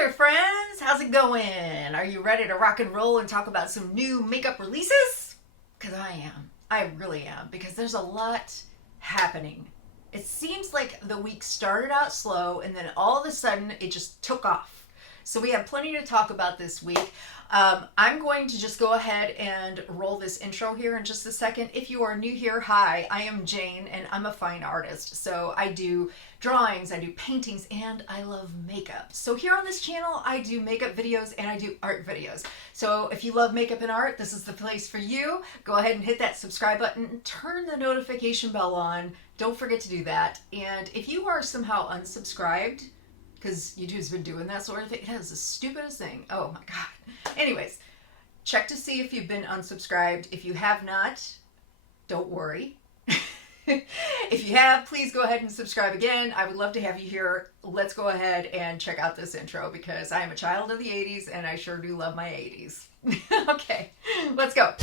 there, friends. How's it going? Are you ready to rock and roll and talk about some new makeup releases? Because I am. I really am. Because there's a lot happening. It seems like the week started out slow and then all of a sudden it just took off. So we have plenty to talk about this week. I'm going to just go ahead and roll this intro here in just a second. If you are new here, hi, I am Jane and I'm a fine artist. So I do drawings, I do paintings, and I love makeup. So here on this channel, I do makeup videos and I do art videos. So if you love makeup and art, this is the place for you. Go ahead and hit that subscribe button, turn the notification bell on. Don't forget to do that. And if you are somehow unsubscribed, because YouTube's been doing that sort of thing. It is the stupidest thing. Oh my God. Anyways, check to see if you've been unsubscribed. If you have not, don't worry. If you have, please go ahead and subscribe again. I would love to have you here. Let's go ahead and check out this intro because I am a child of the 80s and I sure do love my 80s. Okay, let's go.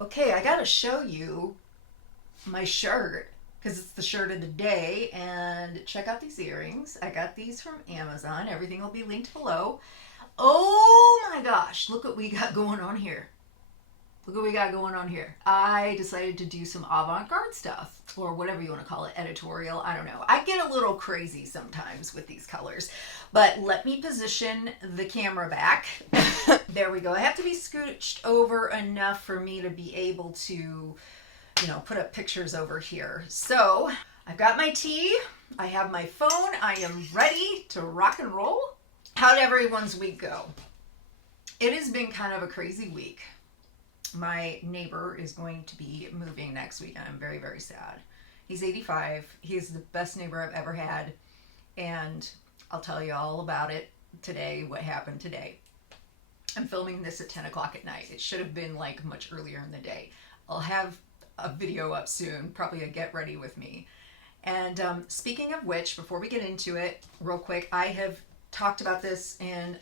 Okay, I gotta show you my shirt because it's the shirt of the day, and check out these earrings. I got these from Amazon. Everything will be linked below. Oh my gosh, look what we got going on here. Look what we got going on here. I decided to do some avant-garde stuff, or whatever you want to call it, editorial. I don't know. I get a little crazy sometimes with these colors, but let me position the camera back. There we go. I have to be scooched over enough for me to be able to, you know, put up pictures over here. So I've got my tea. I have my phone. I am ready to rock and roll. How'd everyone's week go? It has been kind of a crazy week. My neighbor is going to be moving next week, and I'm very, very sad. He's 85. He's the best neighbor I've ever had, and I'll tell you all about it today, what happened today. I'm filming this at 10 o'clock at night. It should have been like much earlier in the day. I'll have a video up soon, probably a get ready with me. And speaking of which, before we get into it, real quick, I have talked about this in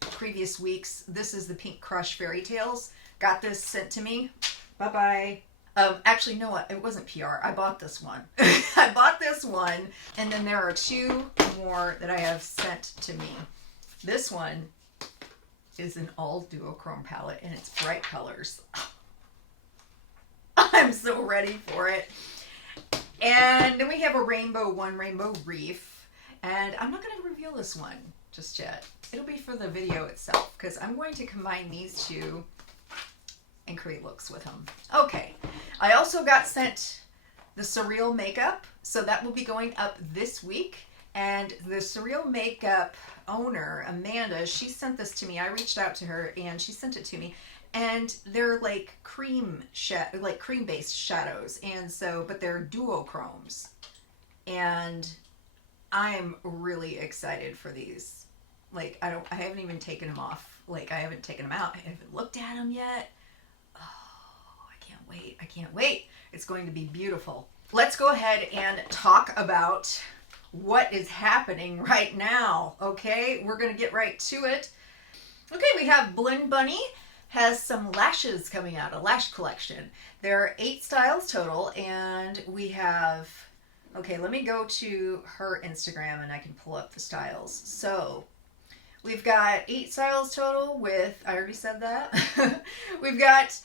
previous weeks. This is the Pink Crush Fairytales. Got this sent to me. Bye-bye. Actually, you know what? It wasn't PR. I bought this one. I bought this one, and then there are two more that I have sent to me. This one is an all duochrome palette, and it's bright colors. I'm so ready for it. And then we have a rainbow reef, and I'm not going to reveal this one just yet. It'll be for the video itself, because I'm going to combine these two and create looks with them. Okay, I also got sent the Surreal makeup, so that will be going up this week. And the Surreal makeup owner, Amanda, she sent this to me. I reached out to her and she sent it to me. And they're like cream-based shadows, and so, but they're duochromes. And I'm really excited for these. Like, I haven't even taken them off. Like, I haven't taken them out. I haven't looked at them yet. Oh, I can't wait. I can't wait. It's going to be beautiful. Let's go ahead and talk about what is happening right now. Okay, we're going to get right to it. Okay, we have Blend Bunny has some lashes coming out, a lash collection. There are 8 styles total, and we have, okay, let me go to her Instagram and I can pull up the styles. So we've got 8 styles total with, I already said that. We've got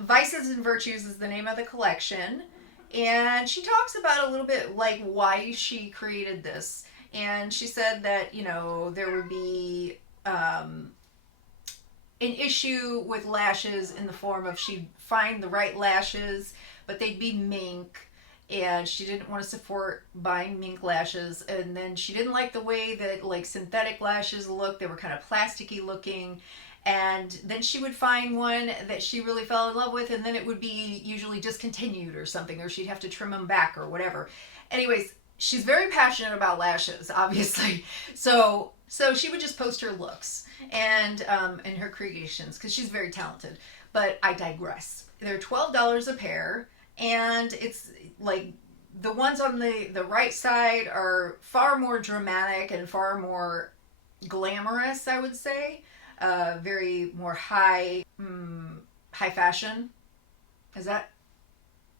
Vices and Virtues is the name of the collection. And she talks about a little bit like why she created this. And she said that, you know, there would be an issue with lashes in the form of she'd find the right lashes, but they'd be mink. And she didn't want to support buying mink lashes, and then she didn't like the way that like synthetic lashes look. They were kind of plasticky looking, and then she would find one that she really fell in love with, and then it would be usually discontinued or something, or she'd have to trim them back or whatever. Anyways, she's very passionate about lashes, obviously, so she would just post her looks and her creations because she's very talented. But I digress. They're $12 a pair. And it's like the ones on the right side are far more dramatic and far more glamorous, I would say. Very more high high fashion. Is that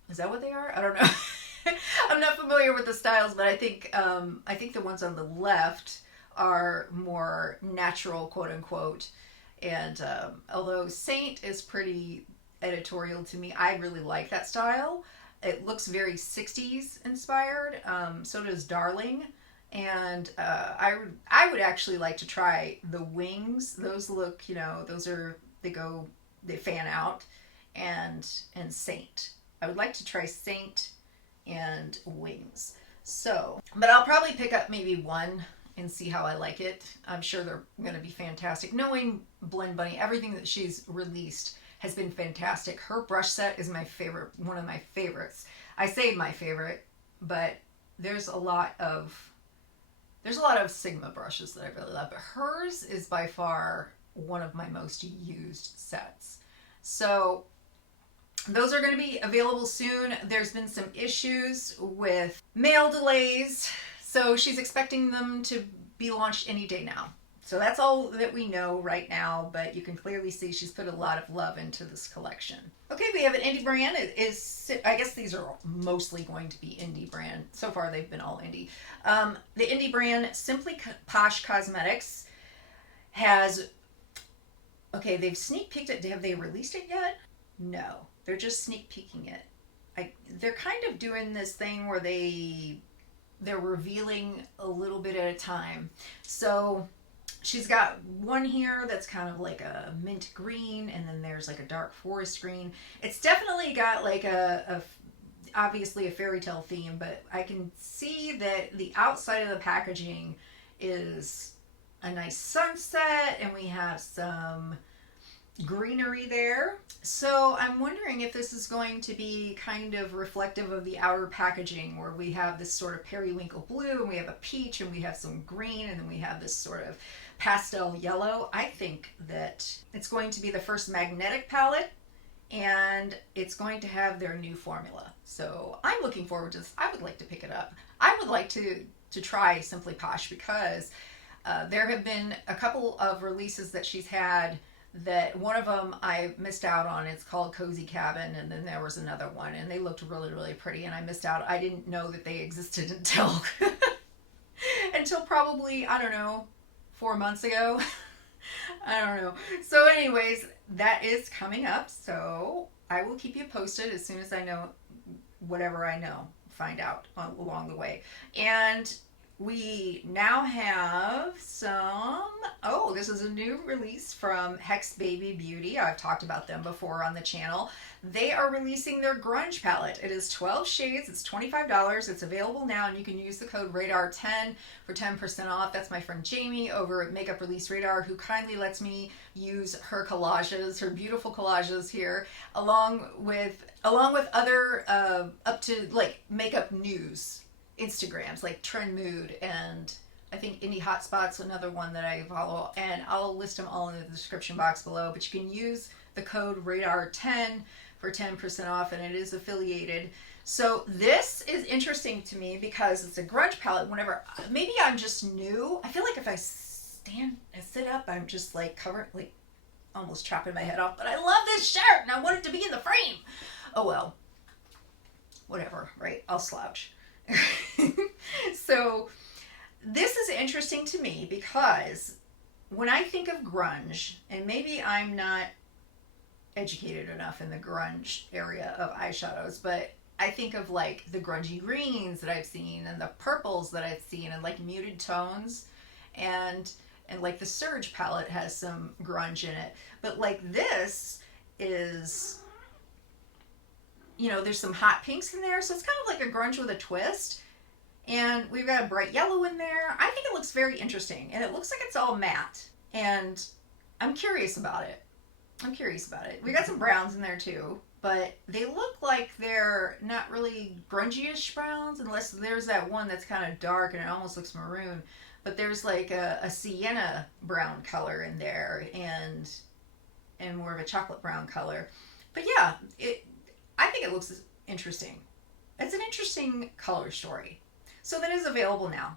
what they are? I don't know. I'm not familiar with the styles, but I think the ones on the left are more natural, quote unquote. And although Saint is pretty editorial to me, I really like that style. It looks very 60s inspired. So does Darling. And I would actually like to try the wings. Those look, they fan out. And Saint. I would like to try Saint and wings. So, but I'll probably pick up maybe one and see how I like it. I'm sure they're going to be fantastic. Knowing Blend Bunny, everything that she's released has been fantastic. Her brush set is my favorite, one of my favorites. I say my favorite, but there's a lot of Sigma brushes that I really love, but hers is by far one of my most used sets. So those are going to be available soon. There's been some issues with mail delays, so she's expecting them to be launched any day now. So that's all that we know right now, but you can clearly see she's put a lot of love into this collection. Okay, we have an indie brand. I guess these are mostly going to be indie brand. So far, they've been all indie. The indie brand, Simply Posh Cosmetics, has... Okay, they've sneak peeked it. Have they released it yet? No, they're just sneak peeking it. They're kind of doing this thing where they're revealing a little bit at a time. So she's got one here that's kind of like a mint green, and then there's like a dark forest green. It's definitely got like obviously a Fairytale theme, but I can see that the outside of the packaging is a nice sunset, and we have some greenery there. So I'm wondering if this is going to be kind of reflective of the outer packaging, where we have this sort of periwinkle blue, and we have a peach, and we have some green, and then we have this sort of pastel yellow. I think that it's going to be the first magnetic palette, and it's going to have their new formula. So I'm looking forward to this. I would like to pick it up. I would like to try Simply Posh, because there have been a couple of releases that she's had that one of them I missed out on. It's called Cozy Cabin, and then there was another one, and they looked really, really pretty, and I missed out. I didn't know that they existed until until probably, I don't know, 4 months ago. I don't know. So anyways, that is coming up, so I will keep you posted as soon as I know whatever I know, find out along the way. And we now have this is a new release from Hex Baby Beauty. I've talked about them before on the channel. They are releasing their Grunge palette. It is 12 shades. It's $25. It's available now, and you can use the code RADAR10 for 10% off. That's my friend Jamie over at Makeup Release Radar, who kindly lets me use her collages, her beautiful collages here, along with other up to like makeup news Instagrams like Trend Mood, and I think Indie Hotspot's another one that I follow, and I'll list them all in the description box below. But you can use the code RADAR10 for 10% off, and it is affiliated. So this is interesting to me because it's a grunge palette. Maybe I'm just new. I feel like if I sit up, I'm just like covered, like almost chopping my head off. But I love this shirt, and I want it to be in the frame. Oh well, whatever, right? I'll slouch. So this is interesting to me because when I think of grunge, and maybe I'm not educated enough in the grunge area of eyeshadows, but I think of like the grungy greens that I've seen, and the purples that I've seen, and like muted tones, and like the Surge palette has some grunge in it. But like this is, there's some hot pinks in there, so it's kind of like a grunge with a twist. And we've got a bright yellow in there. I think it looks very interesting, and it looks like it's all matte, and I'm curious about it. We got some browns in there too, but they look like they're not really grungy-ish browns, unless there's that one that's kind of dark and it almost looks maroon. But there's like a sienna brown color in there, and more of a chocolate brown color. But yeah, I think it looks interesting. It's an interesting color story. So that is available now.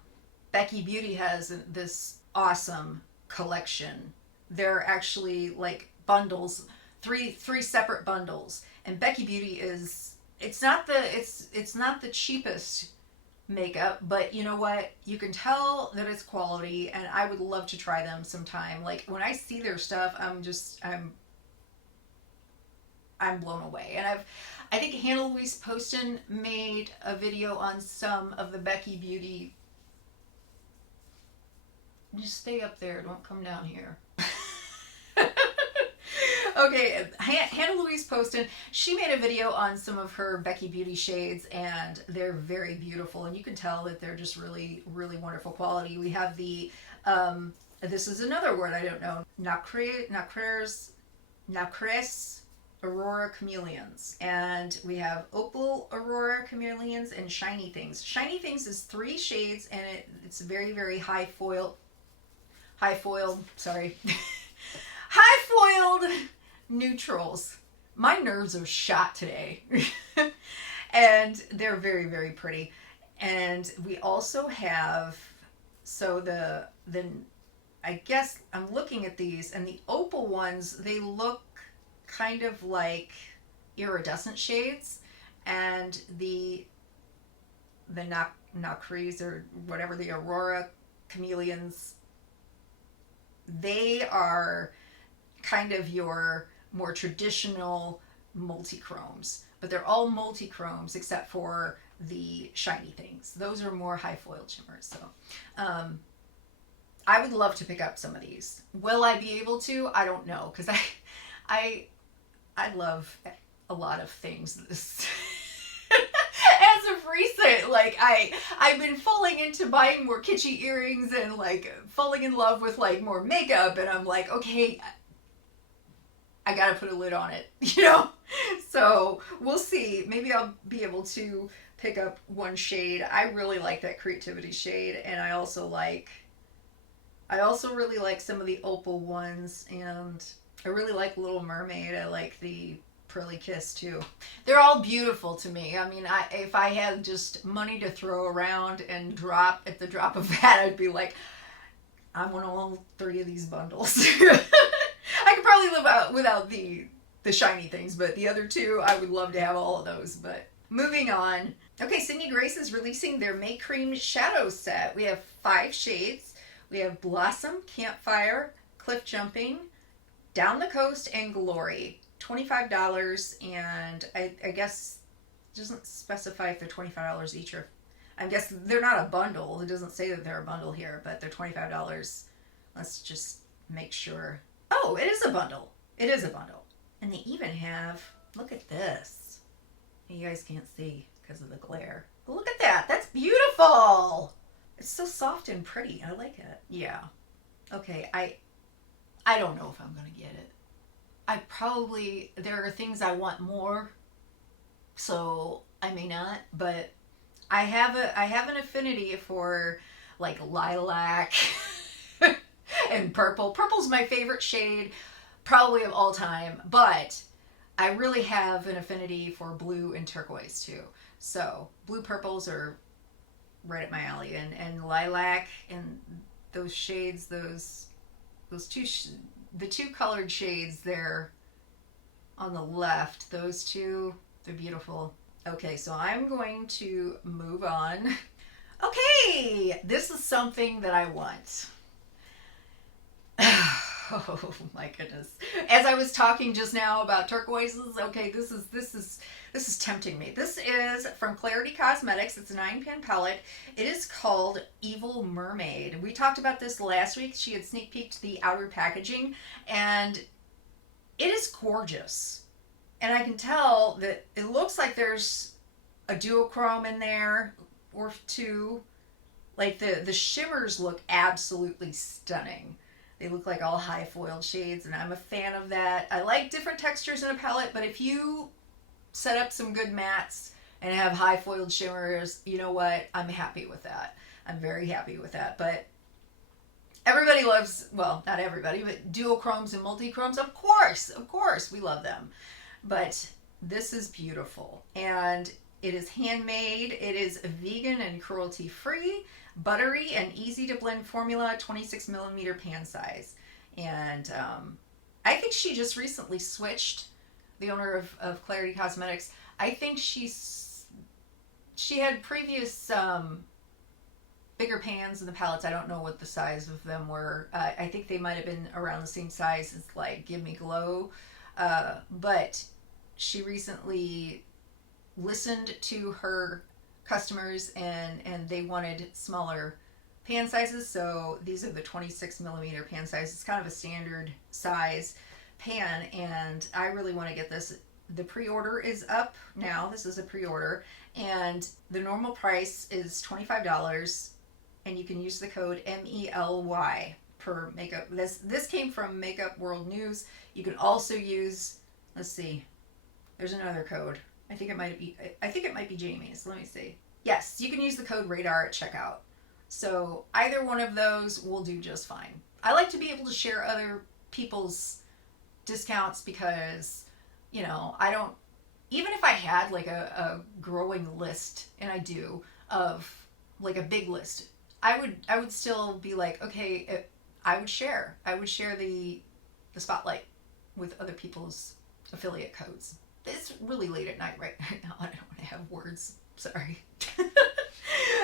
Becky Beauty has this awesome collection. They're actually like bundles. three separate bundles. And Becky Beauty is, it's not the cheapest makeup, but you know what? You can tell that it's quality, and I would love to try them sometime. Like when I see their stuff, I'm blown away. And I think Hannah Louise Poston made a video on some of the Becky Beauty. Just stay up there, don't come down here. Okay, Hannah Louise Poston, she made a video on some of her Becky Beauty shades, and they're very beautiful, and you can tell that they're just really, really wonderful quality. We have the, this is another word I don't know, Nacres, Aurora Chameleons, and we have Opal Aurora Chameleons and Shiny Things. Shiny Things is 3 shades, and it's very, very high foiled, sorry, high foiled neutrals. My nerves are shot today. And they're very, very pretty. And we also have, so I guess I'm looking at these, and the opal ones, they look kind of like iridescent shades, and the Nacres, or whatever, the Aurora Chameleons, they are kind of your more traditional multichromes, but they're all multichromes except for the Shiny Things. Those are more high foiled shimmers. So I would love to pick up some of these. Will I be able to? I don't know, because I love a lot of things. As of recent, like I've been falling into buying more kitschy earrings and like falling in love with like more makeup, and I'm like, okay, I gotta put a lid on it, you know? So we'll see. Maybe I'll be able to pick up one shade. I really like that Creativity shade, and I also really like some of the opal ones, and I really like Little Mermaid. I like the Pearly Kiss too. They're all beautiful to me. I mean, if I had just money to throw around and drop at the drop of hat, I'd be like, I want all 3 of these bundles. I could probably live without the Shiny Things, but the other 2, I would love to have all of those. But moving on. Okay, Sydney Grace is releasing their Make Cream shadow set. We have 5 shades. We have Blossom, Campfire, Cliff Jumping, Down the Coast, and Glory. $25, and I guess it doesn't specify if they're $25 each, or I guess they're not a bundle. It doesn't say that they're a bundle here, but they're $25. Let's just make sure. Oh, it is a bundle. It is a bundle. And they even have, look at this. You guys can't see because of the glare. But look at that. That's beautiful. It's so soft and pretty. I like it. Yeah. Okay, I don't know if I'm going to get it. There are things I want more, so I may not, but I have an affinity for like lilac and purple. Purple's my favorite shade probably of all time, but I really have an affinity for blue and turquoise too. So blue purples are right up my alley, and lilac and those shades, those two the 2 colored shades there on the left, those 2, they're beautiful. Okay, so I'm going to move on. Okay, this is something that I want. Oh my goodness. As I was talking just now about turquoises, okay, this is tempting me. This is from Klarity Cosmetics. It's a 9-pan palette. It is called Evil Mermaid. We talked about this last week. She had sneak peeked the outer packaging, and it is gorgeous. And I can tell that it looks like there's a duochrome in there, or 2. Like the shimmers look absolutely stunning. They look like all high foiled shades, and I'm a fan of that. I like different textures in a palette, but if you set up some good mattes and have high foiled shimmers, you know what? I'm happy with that. I'm very happy with that. But everybody loves, well, not everybody, but duochromes and multichromes. Of course, we love them. But this is beautiful, and it is handmade. It is vegan and cruelty free, buttery and easy to blend formula, 26 millimeter pan size. And I think she just recently switched, the owner of Klarity Cosmetics. I think she had previous bigger pans in the palettes. I don't know what the size of them were. I think they might have been around the same size as like Give Me Glow. But she recently listened to her customers and they wanted smaller pan sizes. So these are the 26 millimeter pan size. It's kind of a standard size pan, and I really want to get this. The pre-order is up now. This is a pre-order, and the normal price is $25, and you can use the code MELY per makeup. This came from Makeup World News. You can also use, let's see, there's another code. I think it might be Jamie's. Let me see. Yes, you can use the code RADAR at checkout. So either one of those will do just fine. I like to be able to share other people's discounts because, you know, I don't, even if I had like a growing list, and I do, of like a big list, I would still be like, okay, I would share the spotlight with other people's affiliate codes. It's really late at night right now. I don't want to have words. Sorry.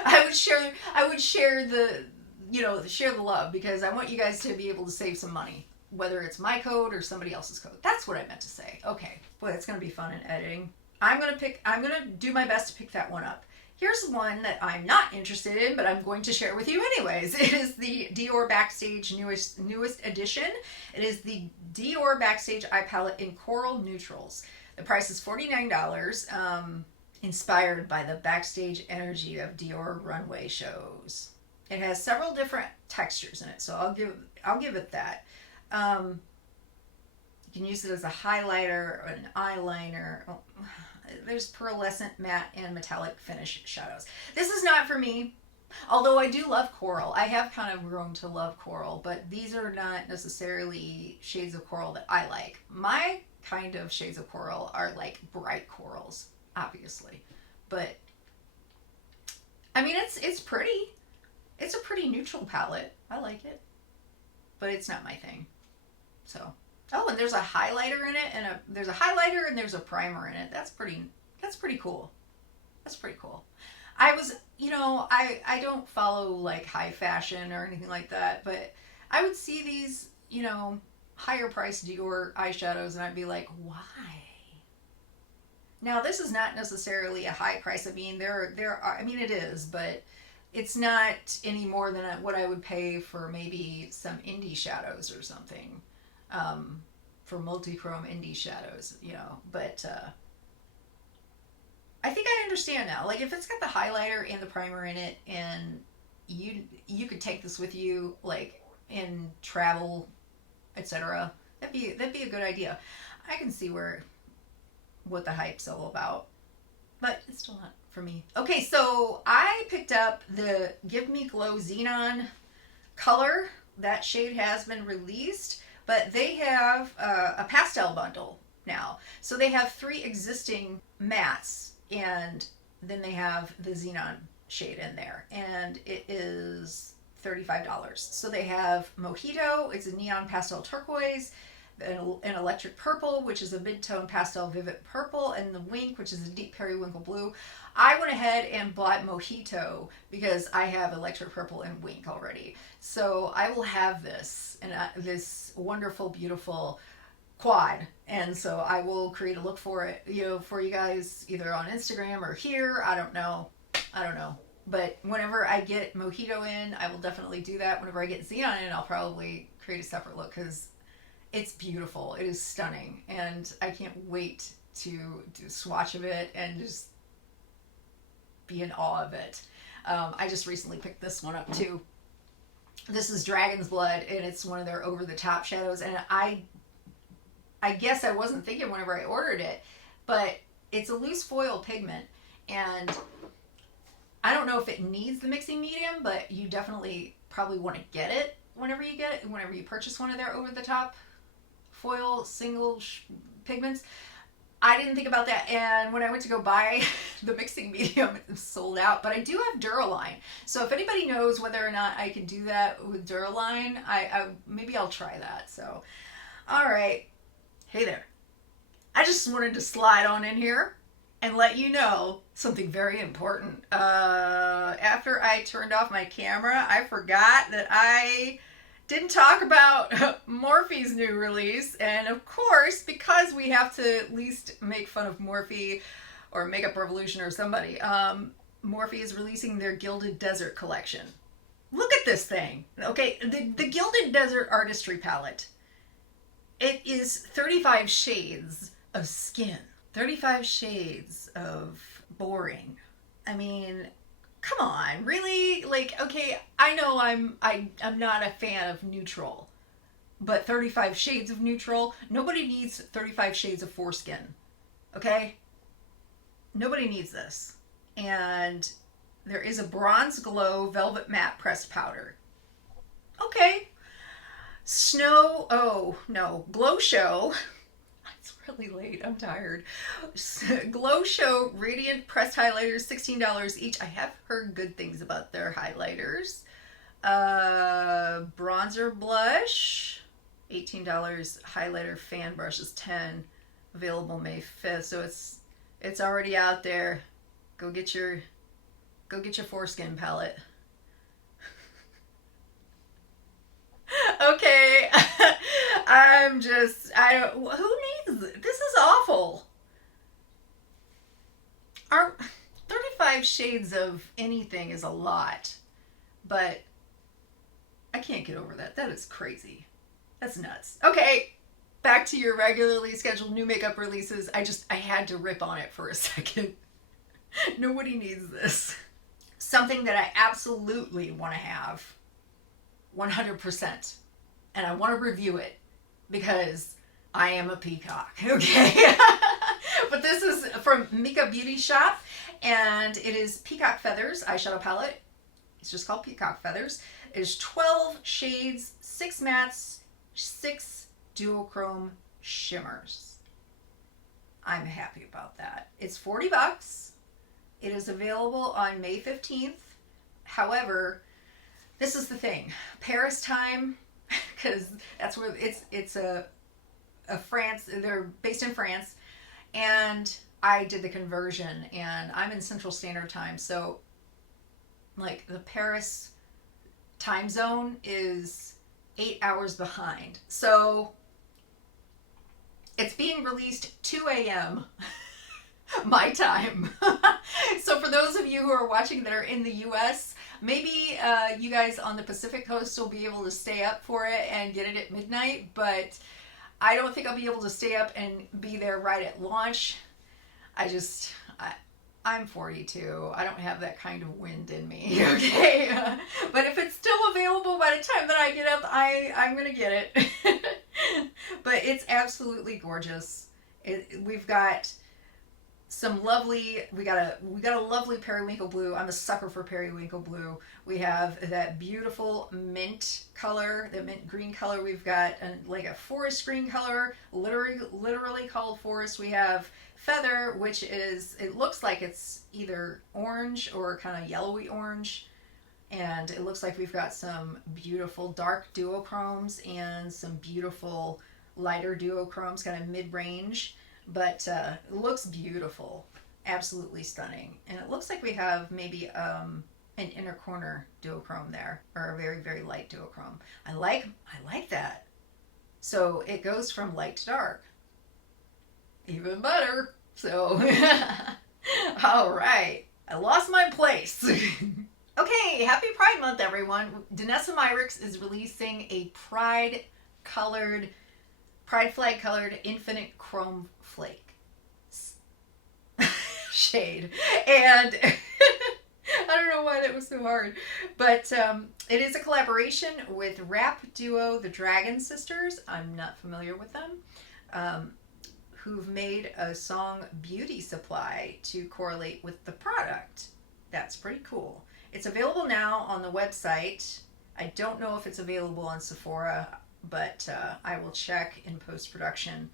I would share the, you know, share the love, because I want you guys to be able to save some money, whether it's my code or somebody else's code. That's what I meant to say. Okay. Boy, that's going to be fun in editing. I'm going to do my best to pick that one up. Here's one that I'm not interested in, but I'm going to share with you anyways. It is the Dior Backstage newest edition. It is the Dior Backstage Eye Palette in Coral Neutrals. The price is $49, inspired by the backstage energy of Dior runway shows. It has several different textures in it, so I'll give it that. You can use it as a highlighter or an eyeliner. Oh, there's pearlescent, matte, and metallic finish shadows. This is not for me, although I do love coral. I have kind of grown to love coral, but these are not necessarily shades of coral that I like. My kind of shades of coral are like bright corals, obviously. But, I mean, it's pretty. It's a pretty neutral palette. I like it. But it's not my thing. So, oh, and there's a highlighter in it, and there's a highlighter and there's a primer in it. That's pretty cool. That's pretty cool. I was, you know, I don't follow like high fashion or anything like that, but I would see these, you know, higher priced Dior eyeshadows and I'd be like, why? Now, this is not necessarily a high price. I mean, there are, I mean, it is, but it's not any more than what I would pay for maybe some indie shadows or something, for multichrome indie shadows, you know. But I think I understand now. Like, if it's got the highlighter and the primer in it, and you could take this with you, like in travel, etc. That'd be a good idea. I can see what the hype's all about, but it's still not for me. Okay, so I picked up the Give Me Glow Xenon color. That shade has been released, but they have a pastel bundle now. So they have 3 existing mattes, and then they have the Xenon shade in there, and it is $35. So they have Mojito, it's a neon pastel turquoise, an electric purple, which is a mid-tone pastel vivid purple, and the Wink, which is a deep periwinkle blue. I went ahead and bought Mojito because I have electric purple and Wink already. So I will have this, and this wonderful, beautiful quad. And so I will create a look for it, you know, for you guys, either on Instagram or here. I don't know. But whenever I get Mojito in, I will definitely do that. Whenever I get Xenon in, I'll probably create a separate look because it's beautiful. It is stunning. And I can't wait to do a swatch of it and just be in awe of it. I just recently picked this one up too. This is Dragon's Blood, and it's one of their over-the-top shadows. And I guess I wasn't thinking whenever I ordered it, but it's a loose foil pigment, and I don't know if it needs the mixing medium, but you definitely probably want to get it whenever you purchase one of their over-the-top foil single pigments. I didn't think about that, and when I went to go buy the mixing medium, it was sold out. But I do have Duraline, so if anybody knows whether or not I can do that with Duraline, maybe I'll try that. So All right. Hey there. I just wanted to slide on in here and let you know something very important. After I turned off my camera, I forgot that I didn't talk about Morphe's new release. And of course, because we have to at least make fun of Morphe or Makeup Revolution or somebody, Morphe is releasing their Gilded Desert collection. Look at this thing. Okay, the Gilded Desert Artistry Palette. It is 35 shades of skin. 35 shades of boring. I mean, come on, really? Like, okay, I know I'm not a fan of neutral, but 35 shades of neutral, nobody needs 35 shades of foreskin. Okay? Nobody needs this. And there is a Bronze Glow Velvet Matte Pressed Powder. Okay. Glow Show. It's really late. I'm tired. Glow Show Radiant Pressed Highlighters, $16 each. I have heard good things about their highlighters. Bronzer Blush, $18. Highlighter Fan Brushes, $10. Available May 5th. So it's already out there. Go get your foreskin palette. Okay. Who needs this? This is awful. 35 shades of anything is a lot, but I can't get over that. That is crazy. That's nuts. Okay, back to your regularly scheduled new makeup releases. I had to rip on it for a second. Nobody needs this. Something that I absolutely want to have 100%. And I want to review it because I am a peacock, okay? But this is from Mika Beauty Shop, and it is Peacock Feathers eyeshadow palette. It's just called Peacock Feathers. It is 12 shades, 6 mattes, 6 duochrome shimmers. I'm happy about that. It's $40. It is available on May 15th. However, this is the thing. Paris time, because that's where it's a France. They're based in France, and I did the conversion, and I'm in Central Standard Time, so like the Paris time zone is 8 hours behind. So it's being released 2 a.m. my time. So for those of you who are watching that are in the US, maybe you guys on the Pacific Coast will be able to stay up for it and get it at midnight, but I don't think I'll be able to stay up and be there right at launch. I'm 42. I don't have that kind of wind in me, okay? But if it's still available by the time that I get up, I'm going to get it. But it's absolutely gorgeous. We've got some lovely, we got a lovely periwinkle blue. I'm a sucker for periwinkle blue. We have that beautiful mint color, the mint green color. We've got like a forest green color, literally called forest. We have feather, which is, it looks like it's either orange or kind of yellowy orange. And it looks like we've got some beautiful dark duochromes and some beautiful lighter duochromes, kind of mid-range. But it looks beautiful, absolutely stunning. And it looks like we have maybe an inner corner duochrome there, or a very, very light duochrome. I like that. So it goes from light to dark. Even better. So, all right. I lost my place. Okay, happy Pride Month, everyone. Danessa Myricks is releasing a pride flag colored infinite chrome flake shade, and I don't know why that was so hard, but it is a collaboration with rap duo the Dragon Sisters. I'm not familiar with them, who've made a song Beauty Supply to correlate with the product. That's pretty cool. It's available now on the website. I don't know if it's available on Sephora, but I will check in post-production.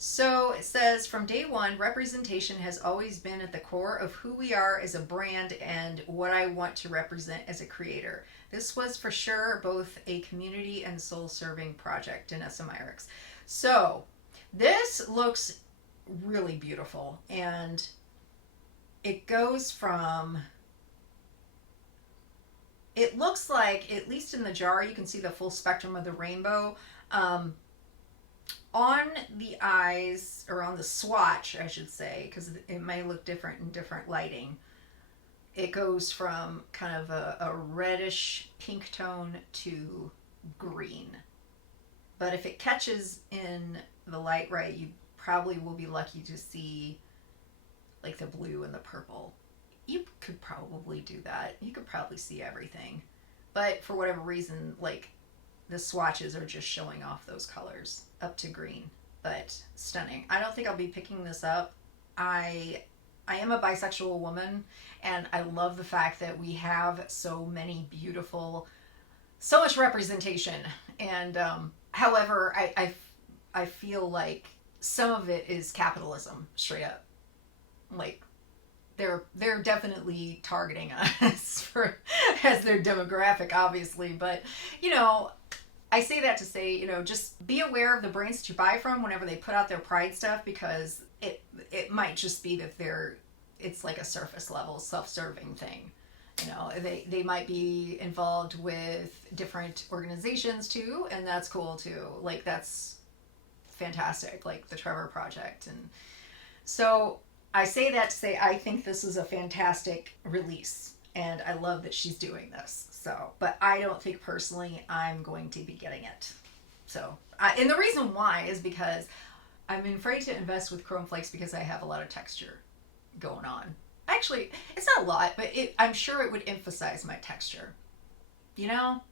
So it says, from day one, representation has always been at the core of who we are as a brand and what I want to represent as a creator. This was for sure both a community and soul-serving project, Danessa Myricks. So this looks really beautiful, and it goes from, it looks like, at least in the jar, you can see the full spectrum of the rainbow. On the eyes, or on the swatch, I should say, because it may look different in different lighting, it goes from kind of a reddish pink tone to green. But if it catches in the light right, you probably will be lucky to see like the blue and the purple. You could probably do that. You could probably see everything. But for whatever reason, like, the swatches are just showing off those colors up to green. But stunning. I don't think I'll be picking this up. I am a bisexual woman, and I love the fact that we have so many beautiful, so much representation. And however, I feel like some of it is capitalism, straight up. Like, they're definitely targeting us for as their demographic, obviously. But you know, I say that to say, you know, just be aware of the brands that you buy from whenever they put out their Pride stuff, because it might just be that it's like a surface level self-serving thing. You know, they might be involved with different organizations too, and that's cool too. Like, that's fantastic, like the Trevor Project. And so I say that to say I think this is a fantastic release, and I love that she's doing this. So, but I don't think personally I'm going to be getting it. So, and the reason why is because I'm afraid to invest with Chrome Flakes because I have a lot of texture going on. Actually, it's not a lot, but I'm sure it would emphasize my texture, you know?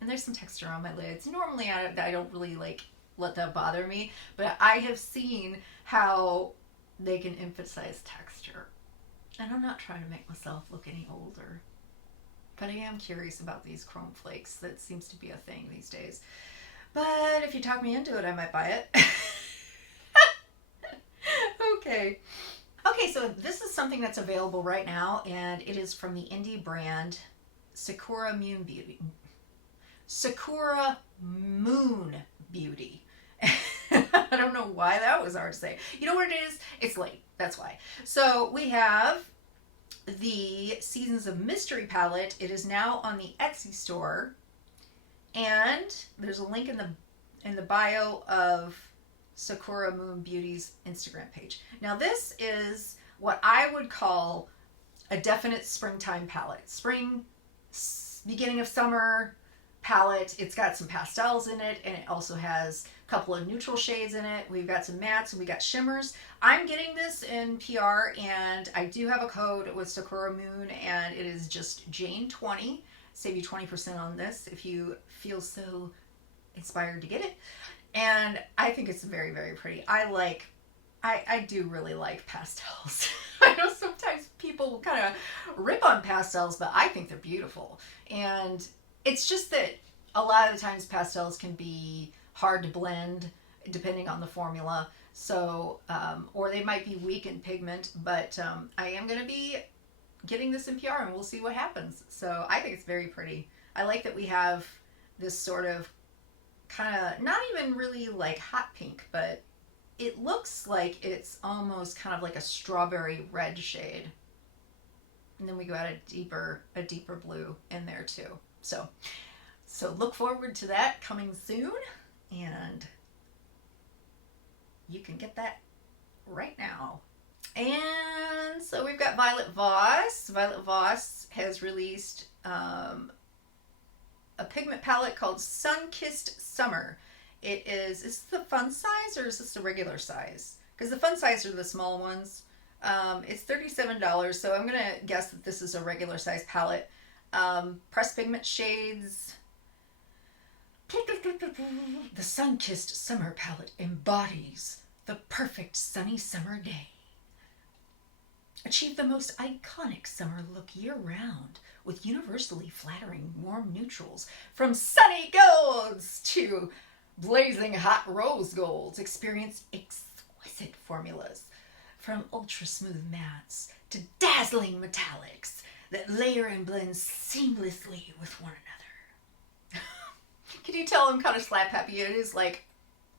And there's some texture on my lids. Normally I don't really like let that bother me, but I have seen how they can emphasize texture. And I'm not trying to make myself look any older, but I am curious about these Chrome Flakes. That seems to be a thing these days. But if you talk me into it, I might buy it. Okay. Okay, so this is something that's available right now, and it is from the indie brand Sakura Moon Beauty. Sakura Moon Beauty. I don't know why that was hard to say. You know what it is? It's late. That's why. So we have the Seasons of Mystery palette. It is now on the Etsy store, and there's a link in the bio of Sakura Moon Beauty's Instagram page. Now this is what I would call a definite springtime palette. Spring, beginning of summer palette. It's got some pastels in it, and it also has a couple of neutral shades in it. We've got some mattes and we got shimmers. I'm getting this in PR, and I do have a code with Sakura Moon, and it is just Jane20. Save you 20% on this if you feel so inspired to get it. And I think it's very, very pretty. I do really like pastels. I know sometimes people kind of rip on pastels, but I think they're beautiful. And it's just that a lot of the times pastels can be hard to blend depending on the formula. So, or they might be weak in pigment, but I am going to be getting this in PR, and we'll see what happens. So I think it's very pretty. I like that we have this sort of kind of, not even really like hot pink, but it looks like it's almost kind of like a strawberry red shade. And then we got a deeper blue in there too. So look forward to that coming soon, and you can get that right now. And so we've got Violet Voss. Violet Voss has released a pigment palette called Sun-Kissed Summer. Is this the fun size or is this the regular size? Because the fun size are the small ones. It's $37, so I'm going to guess that this is a regular size palette. Pressed pigment shades. The Sun-Kissed Summer palette embodies the perfect sunny summer day. Achieve the most iconic summer look year-round with universally flattering warm neutrals, from sunny golds to blazing hot rose golds. Experience exquisite formulas, from ultra-smooth mattes to dazzling metallics that layer and blend seamlessly with one another. Can you tell I'm kind of slap happy? It is like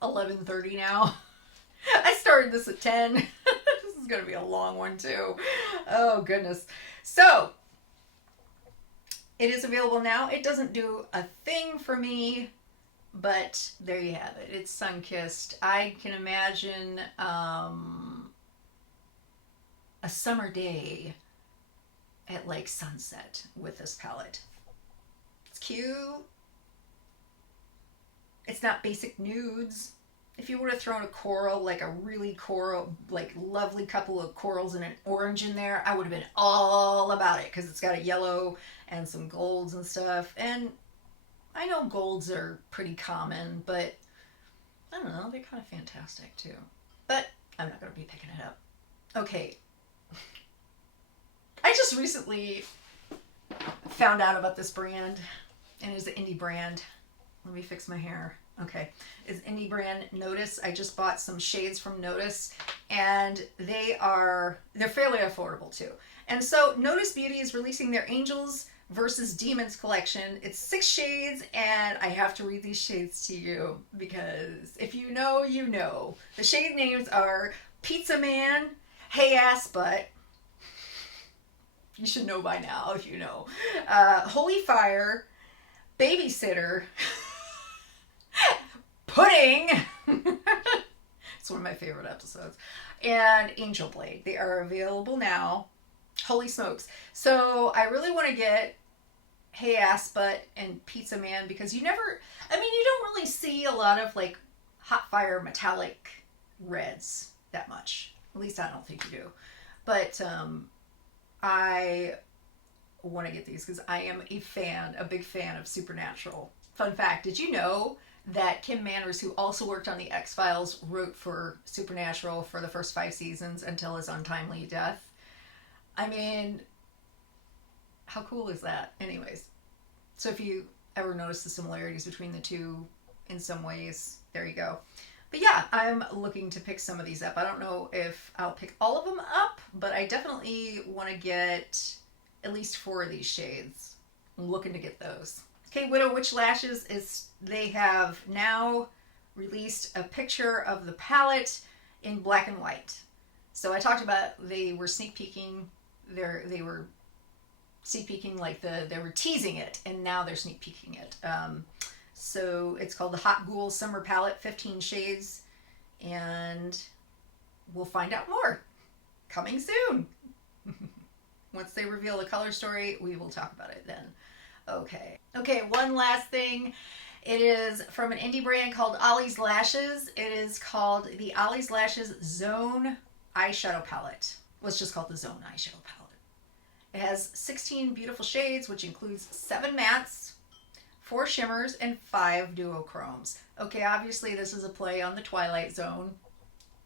11:30 now. I started this at 10. This is going to be a long one too. Oh goodness. So it is available now. It doesn't do a thing for me, but there you have it. It's sun-kissed. I can imagine a summer day at like sunset with this palette. It's cute. It's not basic nudes. If you would have thrown a coral, like a really coral, like lovely couple of corals and an orange in there, I would have been all about it because it's got a yellow and some golds and stuff. And I know golds are pretty common, but I don't know, they're kind of fantastic too. But I'm not going to be picking it up. Okay. I just recently found out about this brand, and it's an indie brand. Let me fix my hair. Okay. It's indie brand Notice. I just bought some shades from Notice, and they're fairly affordable too. And so Notice Beauty is releasing their Angels versus Demons collection. It's 6 shades, and I have to read these shades to you because if you know, you know. The shade names are Pizza Man, Hey Ass Butt. You should know by now if you know. Holy Fire, Babysitter, Pudding. It's one of my favorite episodes. And Angel Blade. They are available now. Holy smokes. So I really want to get Hey Ass Butt and Pizza Man because you don't really see a lot of like hot fire metallic reds that much. At least I don't think you do. But I want to get these because I am a big fan of Supernatural. Fun fact, did you know that Kim Manners, who also worked on the X-Files, wrote for Supernatural for the first 5 seasons until his untimely death? I mean, how cool is that? Anyways, so if you ever notice the similarities between the two in some ways, there you go. But yeah, I'm looking to pick some of these up. I don't know if I'll pick all of them up, but I definitely want to get at least 4 of these shades. I'm looking to get those. Okay, Widow Witch Lashes they have now released a picture of the palette in black and white. So I talked about they were sneak peeking. They were sneak peeking like they were teasing it, and now they're sneak peeking it. So it's called the Hot Ghoul Summer Palette, 15 shades, and we'll find out more coming soon. Once they reveal the color story, we will talk about it then. Okay, one last thing. It is from an indie brand called Ollies Lashes. It is called the Ollies Lashes Zone Eyeshadow Palette. Well, it's just called the Zone Eyeshadow Palette. It has 16 beautiful shades, which includes 7 mattes, 4 shimmers, and 5 duochromes. Okay, obviously this is a play on the Twilight Zone.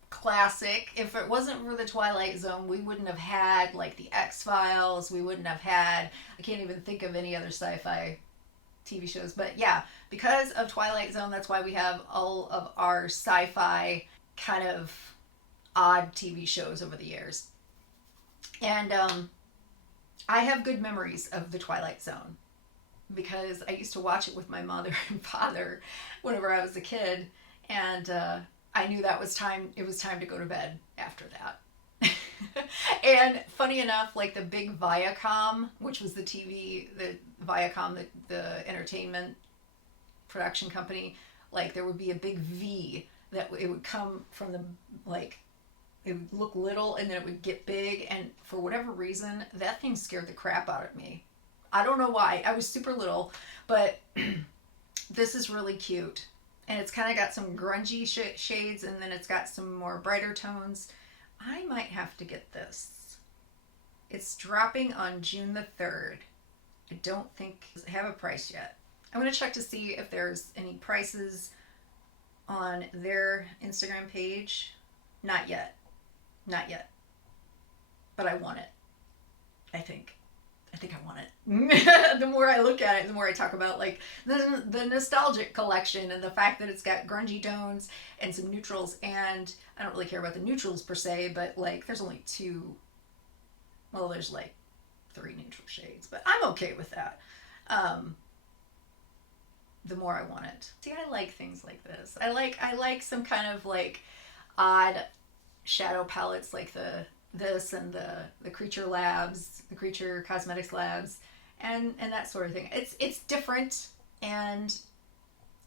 Classic. If it wasn't for the Twilight Zone, we wouldn't have had like the X-Files. We wouldn't have had, I can't even think of any other sci-fi TV shows. But yeah, because of Twilight Zone, that's why we have all of our sci-fi kind of odd TV shows over the years. And I have good memories of the Twilight Zone because I used to watch it with my mother and father whenever I was a kid, and I knew that was time. It was time to go to bed after that. And funny enough, like the big Viacom, which was the Viacom, the entertainment production company, like there would be a big V that it would come from the, like, it would look little and then it would get big, and for whatever reason, that thing scared the crap out of me. I don't know why. I was super little, but this is really cute. And it's kind of got some grungy shades, and then it's got some more brighter tones. I might have to get this. It's dropping on June the 3rd. I don't think I have a price yet. I'm going to check to see if there's any prices on their Instagram page. Not yet. Not yet. But I want it. I think I want it. The more I look at it, the more I talk about like the nostalgic collection and the fact that it's got grungy tones and some neutrals, and I don't really care about the neutrals per se, but like there's only 2, well, there's like 3 neutral shades, but I'm okay with that. the more I want it. See, I like things like this. I like some kind of like odd shadow palettes like this and the Creature Labs, the Creature Cosmetics Labs, and that sort of thing. It's different, and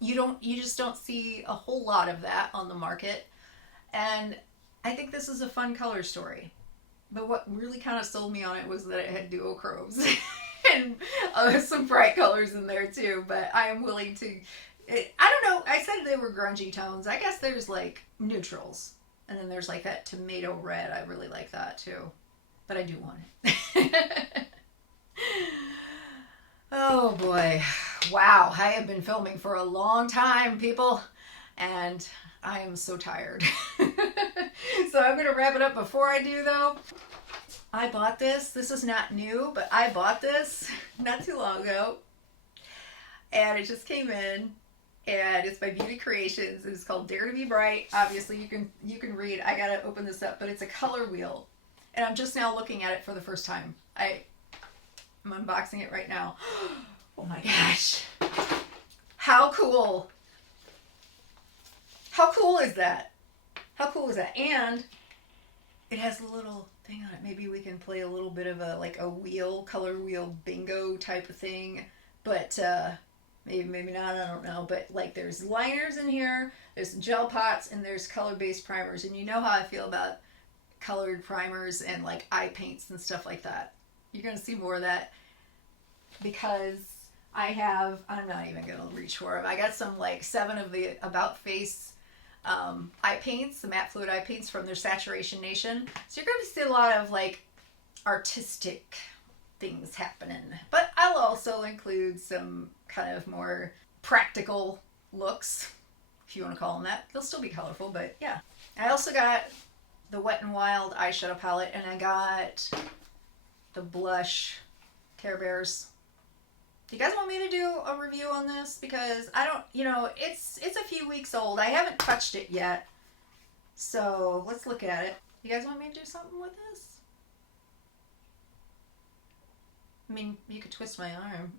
you just don't see a whole lot of that on the market. And I think this is a fun color story. But what really kind of sold me on it was that it had duochromes and some bright colors in there too. But I am willing to, I don't know, I said they were grungy tones. I guess there's like neutrals. And then there's like that tomato red. I really like that too. But I do want it. Oh boy. Wow. I have been filming for a long time, people. And I am so tired. So I'm going to wrap it up before I do though. I bought this. This is not new, but I bought this not too long ago. And it just came in. And it's by Beauty Creations. It's called Dare to Be Bright. Obviously you can read. I gotta open this up, but it's a color wheel. And I'm just now looking at it for the first time. I'm unboxing it right now. Oh my gosh. How cool. How cool is that? How cool is that? And it has a little thing on it. Maybe we can play a little bit of a wheel, color wheel bingo type of thing. But maybe not, I don't know. But like there's liners in here, there's gel pots, and there's color-based primers. And you know how I feel about colored primers and like eye paints and stuff like that. You're going to see more of that because I'm not even going to reach for them. I got some like 7 of the About Face eye paints, the matte fluid eye paints from their Saturation Nation. So you're going to see a lot of like artistic things happening. But I'll also include some kind of more practical looks, if you want to call them that. They'll still be colorful, but yeah. I also got the Wet n Wild eyeshadow palette, and I got the blush Care Bears. Do you guys want me to do a review on this? Because I don't, it's a few weeks old. I haven't touched it yet. So let's look at it. You guys want me to do something with this? I mean, you could twist my arm.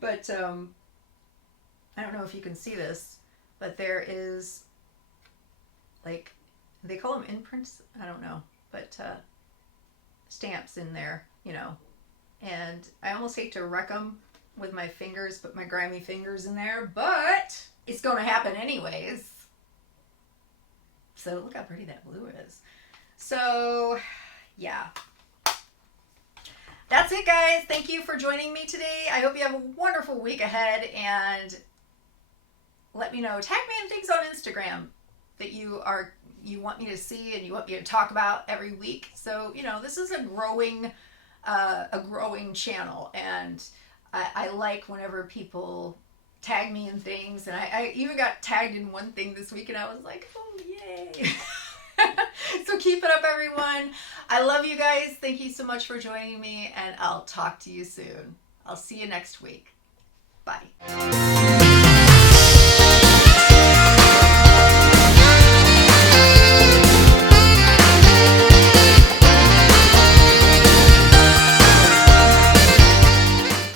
But I don't know if you can see this, but there is like, they call them imprints? I don't know. But stamps in there, And I almost hate to wreck them with my fingers, put my grimy fingers in there, but it's going to happen anyways. So look how pretty that blue is. So, yeah. That's it, guys. Thank you for joining me today. I hope you have a wonderful week ahead, and let me know. Tag me in things on Instagram that you want me to see and you want me to talk about every week. So, this is a growing channel, and I like whenever people tag me in things, and I even got tagged in one thing this week, and I was like, oh yay. So keep it up, everyone. I love you guys. Thank you so much for joining me, and I'll talk to you soon. I'll see you next week. Bye.